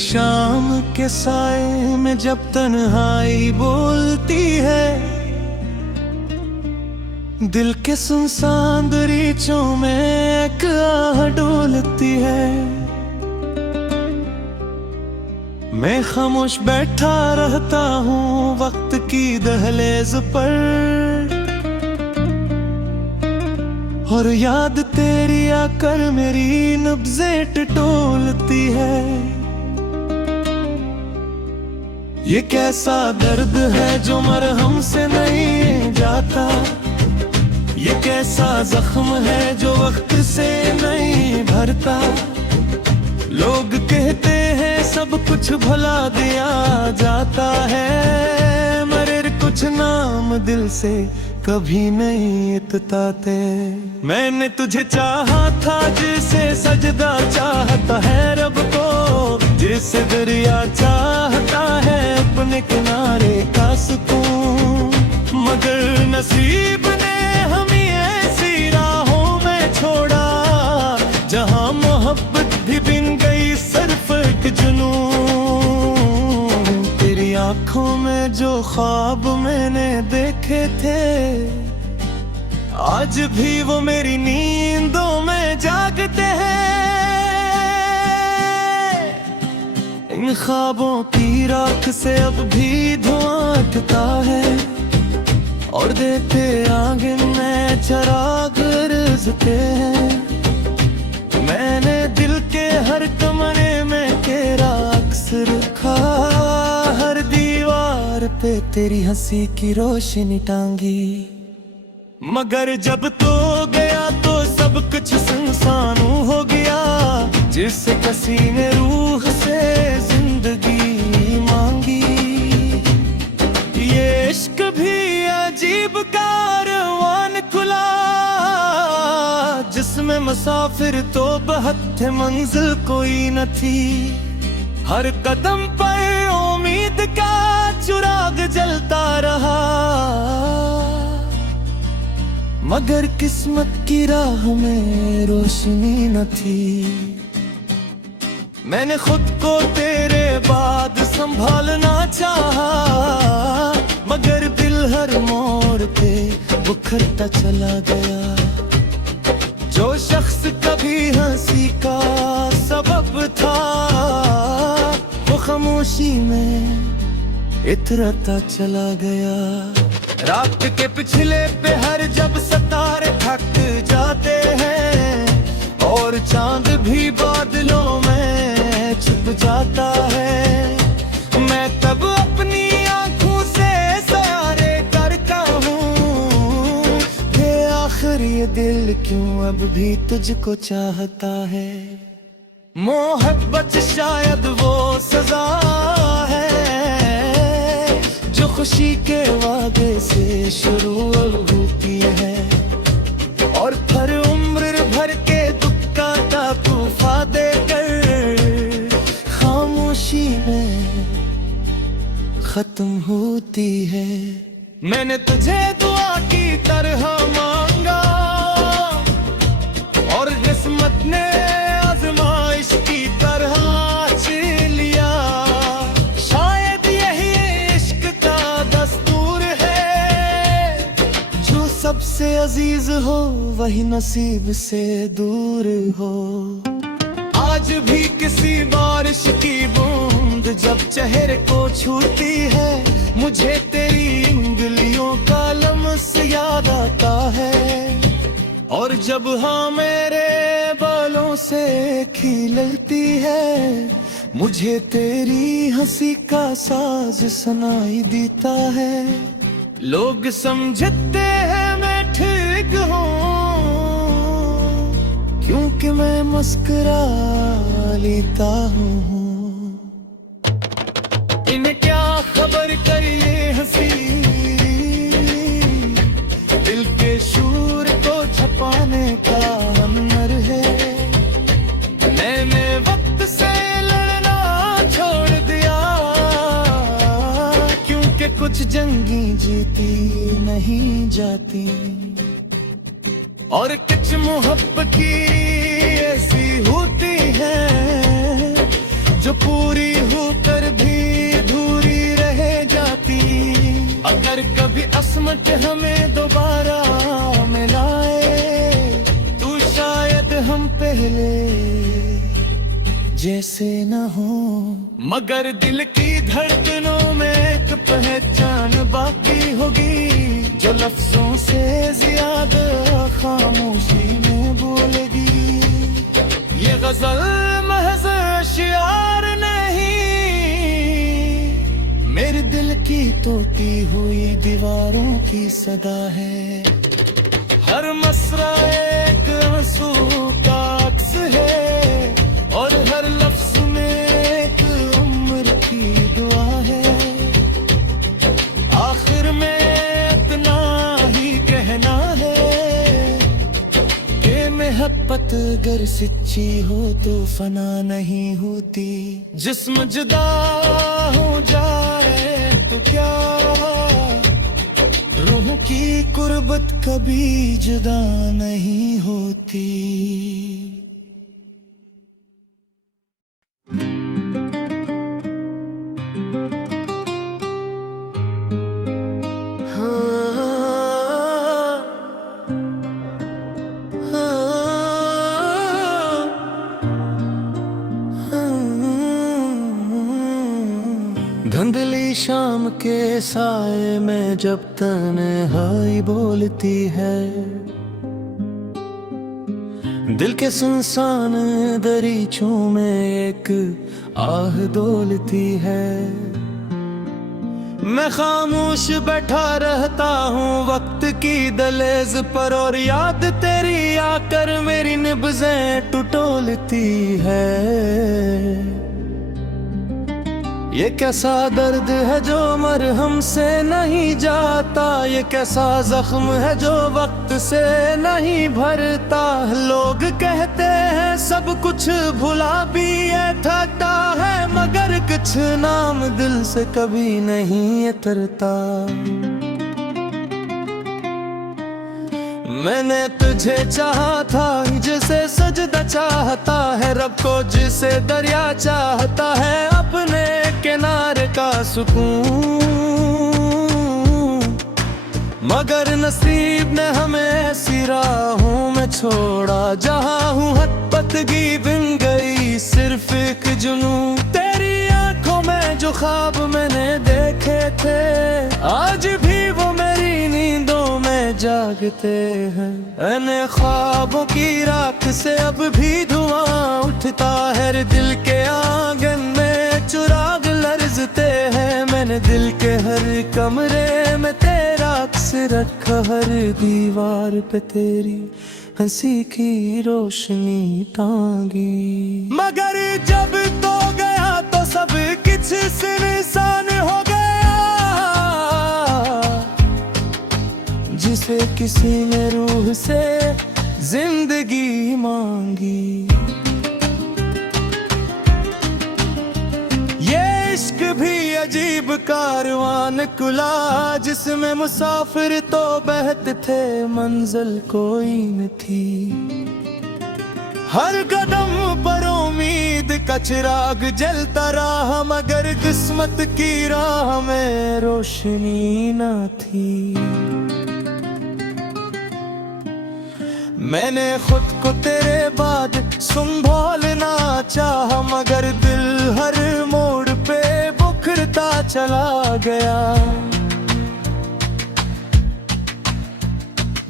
शाम के साए में जब तन्हाई बोलती है, दिल के सुनसान दरीचों में एक आह डोलती है। मैं खामोश बैठा रहता हूँ वक्त की दहलीज पर, और याद तेरी आकर मेरी नब्ज़ें टटोलती है। ये कैसा दर्द है जो मरहम से नहीं जाता, ये कैसा जख्म है जो वक्त से नहीं भरता। लोग कहते हैं सब कुछ भुला दिया जाता है, मगर कुछ नाम दिल से कभी नहीं इतताते। मैंने तुझे चाहा था जिसे सजदा चाहता है रब को, जिसे दरिया चाहता है अपने किनारे का सुकून। मगर नसीब ने हमें ऐसी राहों में छोड़ा, जहां मोहब्बत भी बिन गई सिर्फ एक जुनून। तेरी आंखों में जो ख्वाब मैंने देखे थे, आज भी वो मेरी नींदों में जागते हैं। इन ख्वाबों की राख से अब भी धुआं उठता है, और देते आंगन में चिराग रज़ते हैं। मैंने दिल के हर कमरे में तेरा अक्स रखा, हर दीवार पे तेरी हंसी की रोशनी टांगी। मगर जब तो गया तो सब कुछ सुनसान हो गया, जिससे किसी ने रूह से जिंदगी मांगी। ये इश्क भी अजीब कारवान खुला, जिसमें मुसाफिर तो बहुत थे मंजिल कोई न थी। हर कदम पर उम्मीद का चिराग जलता रहा, मगर किस्मत की राह में रोशनी न थी। मैंने खुद को तेरे बाद संभालना चाहा, मगर दिल हर मोड़ पे बुखरता चला गया। जो शख्स कभी हंसी का सबब था, वो खामोशी में इतरता चला गया। रात के पिछले पहर जब सितारे थक जाते हैं, और चांद भी बादलों में छुप जाता है, मैं तब अपनी आंखों से सयारे करता हूँ कि आखिर ये दिल क्यों अब भी तुझको चाहता है। मोहब्बत शायद वो सजा है जो खुशी के वादे से शुरू होती है, और फिर उम्र भर के दुख का तूफा देकर खामोशी में खत्म होती है। मैंने तुझे दुआ की तरह मांगा, और किस्मत ने आज़माइश की तरह चीर लिया। शायद यही इश्क का दस्तूर है, जो सबसे अजीज हो वही नसीब से दूर हो। आज भी किसी बारिश की बूंद जब चेहरे को छूती है, मुझे तेरी उंगलियों का लम्स याद आता है। और जब हाँ मेरे बालों से खिलती है, मुझे तेरी हंसी का साज सुनाई देता है। लोग समझते हैं मैं ठीक हूँ, क्योंकि मैं मुस्कुरा लेता हूँ। इन्हें क्या खबर कर ये हंसी, दिल के शूर को छुपाने का हुनर है। मैंने वक्त से लड़ना छोड़ दिया, क्योंकि कुछ जंगी जीती नहीं जाती, और कुछ मोहब्बत की ऐसी होती है जो पूरी होकर भी अधूरी रह जाती। अगर कभी असमत हमें दोबारा मिलाए तो शायद हम पहले जैसे न हो। मगर दिल की धड़कनों में एक पहचान बाकी होगी, जो लफ्जों से ज्यादा खामोशी में बोलेगी। ये गजल महज शियार नहीं, मेरे दिल की टूटी हुई दीवारों की सदा है। हर मसरा एक आंसू का अक्स है, और हर लफ्ज में एक उम्र की दुआ है। आखिर में इतना ही कहना है कि मोहब्बत अगर सच्ची हो तो फना नहीं होती। जिस्म जुदा हो जाए तो क्या, रूह की कुर्बत कभी जुदा नहीं होती। धुंधली शाम के साए में जब तन्हाई बोलती है, दिल के सुनसान दरीचों में एक आह डोलती है। मैं खामोश बैठा रहता हूँ वक्त की दहलीज पर, और याद तेरी आकर मेरी निब्ज़ें टटोलती है। ये कैसा दर्द है जो मरहम से नहीं जाता, ये कैसा जख्म है जो वक्त से नहीं भरता। लोग कहते हैं सब कुछ भुला भी थकता है, मगर कुछ नाम दिल से कभी नहीं उतरता। मैंने तुझे चाहा था जिसे सजदा चाहता है, रब को जिसे दरिया चाहता है, अपने किनारे का सुकून। मगर नसीब ने हमें ऐसी राहों में छोड़ा, जहाँ हूँ हतपतगी बिन गई सिर्फ एक जुनून। तेरी आंखों में जो ख्वाब मैंने देखे थे, आज भी वो मेरी नींदों में जागते हैं। अने ख्वाबों की राख से अब भी धुआं उठता है, दिल के आंगन में चिराग लरजते हैं। मैंने दिल के हर कमरे में तेरा अक्स रखा, हर दीवार पे तेरी हंसी की रोशनी टांगी। मगर जब तो गया तो सब कुछ सुनसान हो गया, जिसे किसी ने रूह से जिंदगी मांगी। ये इश्क भी अजीब कारवान कुला, जिसमें मुसाफिर तो बहते थे मंजिल कोई न थी। हर कदम पर उम्मीद का चिराग जलता रहा, मगर किस्मत की राह में रोशनी न थी। मैंने खुद को तेरे बाद संभालना चाहा, मगर दिल हर मोड़ पे बुखरता चला गया।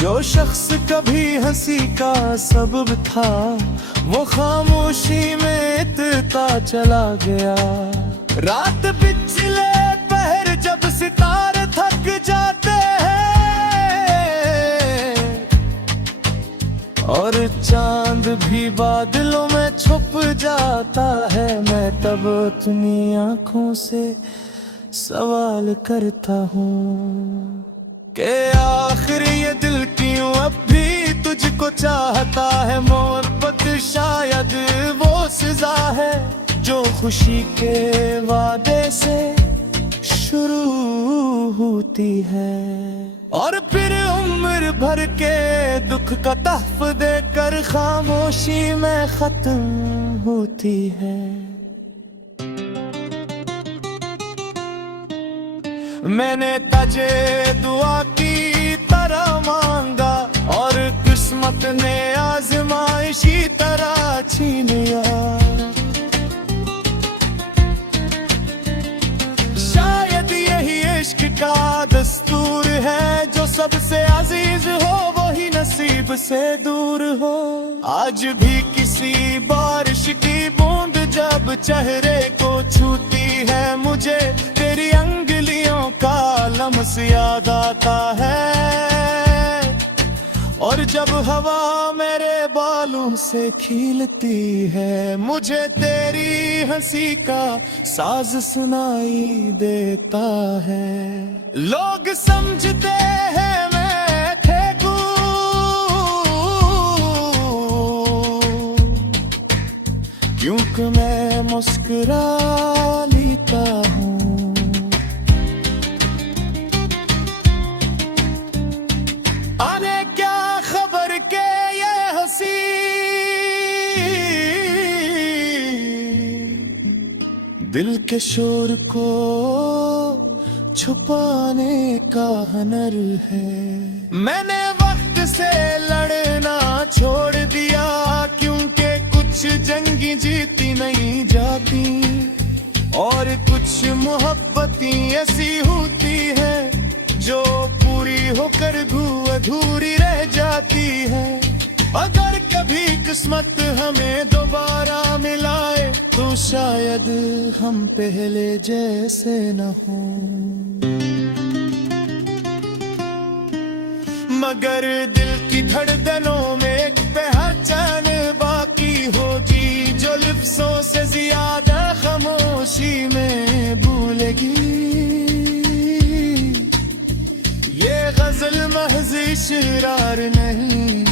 जो शख्स कभी हंसी का सबब था, वो खामोशी में इतता चला गया। रात पिछले पहर जब सितारे थक जाते और चांद भी बादलों में छुप जाता है, मैं तब अपनी आंखों से सवाल करता हूँ कि आखिर ये दिल क्यों अब भी तुझको चाहता है। मोहब्बत शायद वो सजा है जो खुशी के वादे से शुरू होती है, और फिर उम्र भर के दुख का तहफ देकर खामोशी में खत्म होती है। मैंने तुझे दुआ की तरह मांगा और किस्मत ने आजमाइशी तरह छीन लिया। शायद यही इश्क का दस्तूर है, जो सबसे अजीज हो वही नसीब से दूर हो। आज भी किसी बारिश की बूंद जब चेहरे को छूती है, मुझे तेरी अंगुलियों का लम्स याद आता है। और जब हवा मेरे बालों से खीलती है, मुझे तेरी हंसी का साज सुनाई देता है। लोग समझते हैं मैं ठेकू, क्योंकि मैं मुस्कुरा लेता हूँ। आने क्या खबर के ये हंसी दिल के शोर को छुपाने का हुनर है। मैंने वक्त से लड़ना छोड़ दिया, क्योंकि कुछ जंगी जीती नहीं जाती और कुछ मोहब्बतें ऐसी होती है जो पूरी होकर अधूरी रह जाती है। अगर कभी किस्मत हमें दोबारा मिलाए तो शायद हम पहले जैसे न हों, मगर दिल की धड़कनों में एक पहचान बाकी होगी, जो लफ्ज़ों से ज्यादा खामोशी में भूलेगी। ये गजल महज़ इशरार नहीं,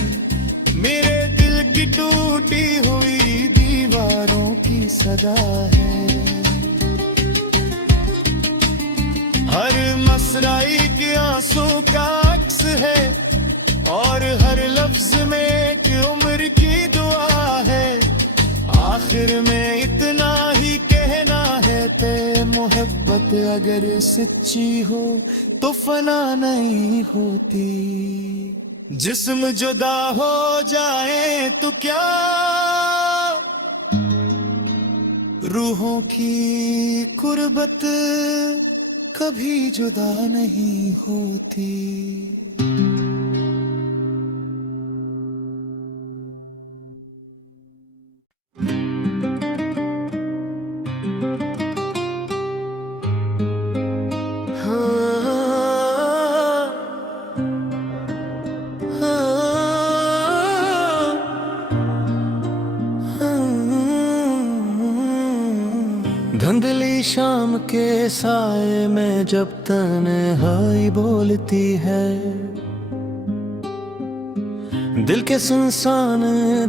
मेरे दिल की टूटी हुई दीवारों की सदा है। हर मसराई के आंसू का अक्स है और हर लफ्ज में एक उम्र की दुआ है। आखिर में इतना ही कहना है ते मोहब्बत अगर सच्ची हो तो फना नहीं होती। जिस्म जुदा हो जाए तो क्या, रूहों की कुर्बत कभी जुदा नहीं होती। धुंधली शाम के साए में जब तन्हाई बोलती है, दिल के सुनसान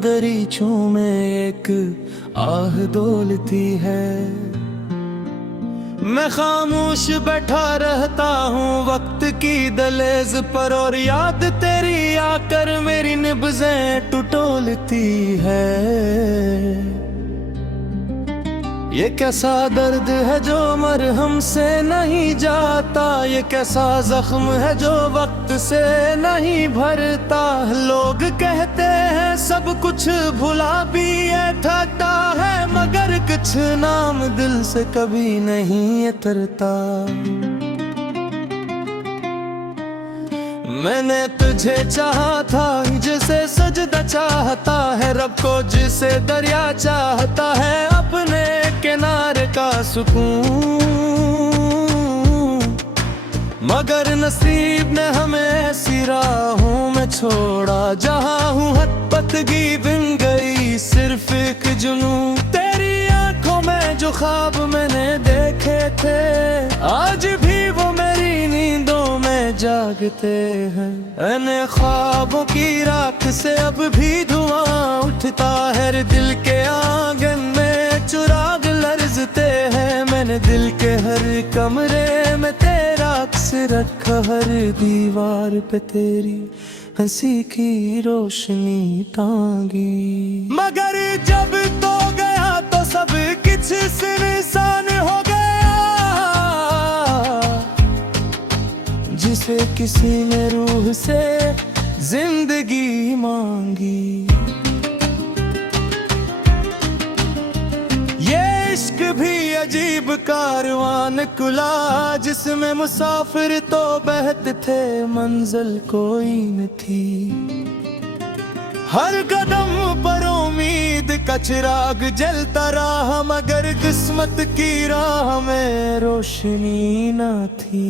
दरीचों में एक आह डोलती है। मैं खामोश बैठा रहता हूँ वक्त की दहलीज पर, और याद तेरी आकर मेरी नब्ज़ें टटोलती है। ये कैसा दर्द है जो मरहम से नहीं जाता, ये कैसा जख्म है जो वक्त से नहीं भरता। लोग कहते हैं सब कुछ भुला भी ये थकता है, मगर कुछ नाम दिल से कभी नहीं उतरता। मैंने तुझे चाहा था जिसे सजदा चाहता है रब को, जिसे दरिया चाहता है अपने किनारे का सुकून। मगर नसीब ने हमें ऐसी राहों में छोड़ा, जहाँ हूँ हतपतगी बिन गई सिर्फ एक जुनून। तेरी आंखों में जो ख्वाब मैंने देखे थे, आज भी वो मेरी नींदों में जागते हैं। अने ख्वाबों की राख से अब भी धुआं उठता है, दिल के आंगन में चिराग लरजते हैं। मैंने दिल के हर कमरे में तेरा अक्स रखा, हर दीवार पे तेरी हंसी की रोशनी टांगी। मगर जब तो गया तो सब कुछ सुनसान हो गया, जिसे किसी ने रूह से जिंदगी मांगी। ये इश्क भी अजीब कारवान कुला, जिसमें मुसाफिर तो बहते थे मंजिल कोई न थी। हर कदम पर उम्मीद का चिराग जलता रहा, मगर किस्मत की राह में रोशनी न थी।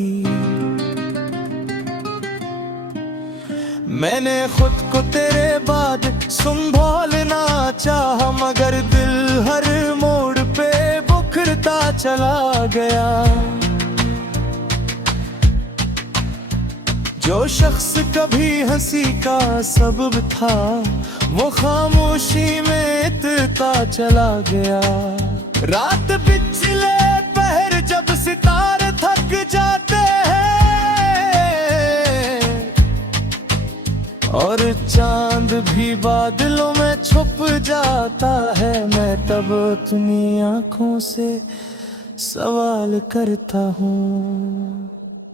मैंने खुद को तेरे बाद संभालना चाहा, मगर दिल हर मोड़ पे बिखरता चला गया। जो शख्स कभी हंसी का सबब था, वो खामोशी में इतता चला गया। रात पिछले पहर जब सितारे थक जाते हैं, और चांद भी बादलों में छुप जाता है, मैं तब अपनी आंखों से सवाल करता हूँ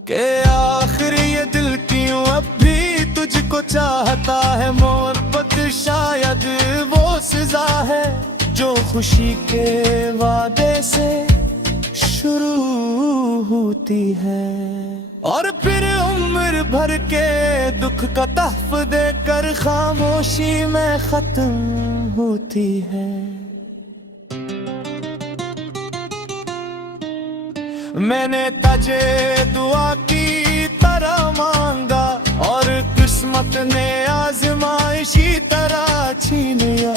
कि आखिर ये दिल क्यों अब भी तुझको चाहता है। मोहब्बत शायद वो सजा है जो खुशी के वादे से शुरू होती है, और फिर उम्र भर के दुख का तहफ देकर खामोशी में खत्म होती है। मैंने तुझे दुआ की तरह मांगा, और किस्मत ने आजमाइशी तरह छीन लिया।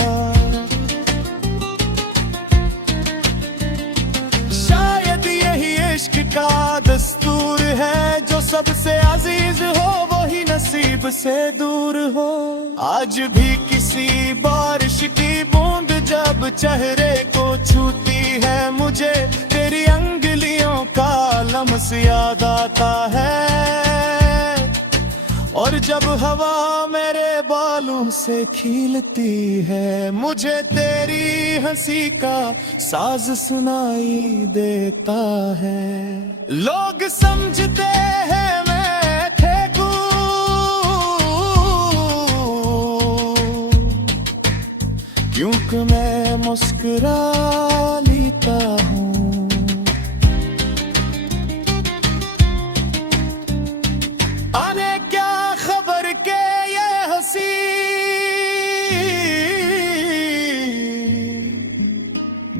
शायद यही इश्क का दस्तूर है, जो सबसे अजीज हो वही नसीब से दूर हो। आज भी किसी बारिश की बूंद जब चेहरे को छूती है, मुझे तेरी अंगुलियों का लम्स याद आता है। और जब हवा मेरे बालों से खीलती है, मुझे तेरी हंसी का साज सुनाई देता है। लोग समझते हैं मैं ठेकू, क्योंकि मैं मुस्कुरा लेता हूँ। आने क्या खबर के ये हंसी,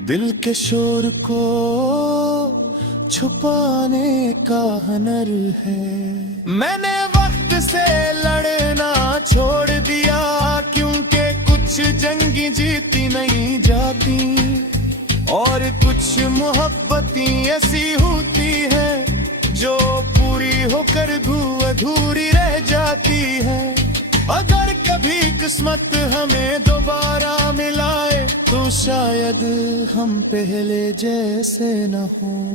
दिल के शोर को छुपाने का हुनर है। मैंने वक्त से लड़ना छोड़ दिया, क्योंकि कुछ जंगी जीती नहीं जाती, और कुछ मोहब्बतें ऐसी होती है जो पूरी होकर अधूरी रह जाती है। अगर कभी किस्मत हमें दोबारा मिलाए, तो शायद हम पहले जैसे न हों।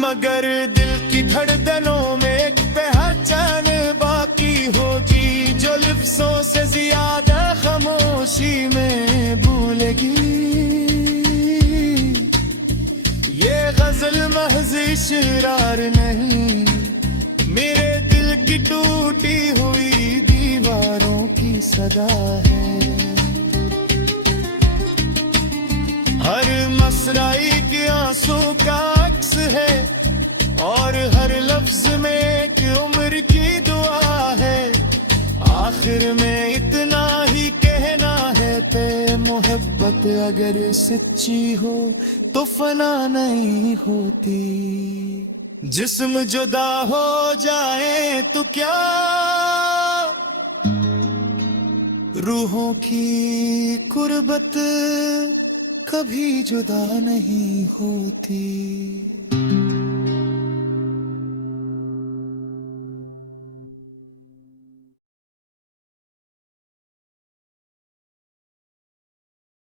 मगर दिल की धड़कनों में एक पहचान बाकी होगी, जो लफ्ज़ों से ज्यादा खामोशी में भूलेगी। ये गजल महज़ इशरार नहीं, मेरे दिल की टूटी हुई दीवारों की सदा है। हर मसराई के आंसू का अक्स है, और हर लफ्ज में एक उम्र की दुआ है। आखिर में इतना ही कहना है ते मोहब्बत अगर सच्ची हो तो फना नहीं होती। जिस्म जुदा हो जाए तो क्या, रूहों की कुर्बत कभी जुदा नहीं होती।